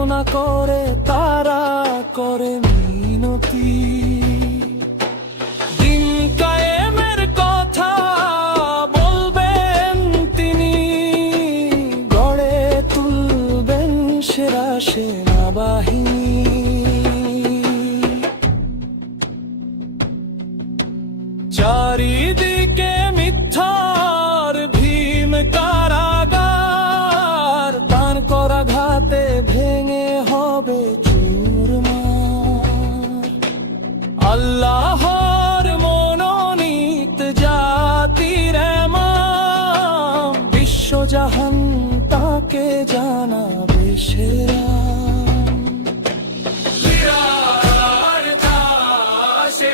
প্রার্থনা করে তারা করে মিনতি। দিন কায়েমের কথা বলবেন তিনি, গড়ে তুলবেন সেরা সেনাবাহিনী। চারিদিকে মিথ্যার ভীম কারাগার, তার করা ঘাতে ভেঙে হবে চুরমার। আল্লাহর মনোনীত জাতির ইমাম, বিশ্বজাহান তাকে জানাবে সেরা। বিরাট দাসে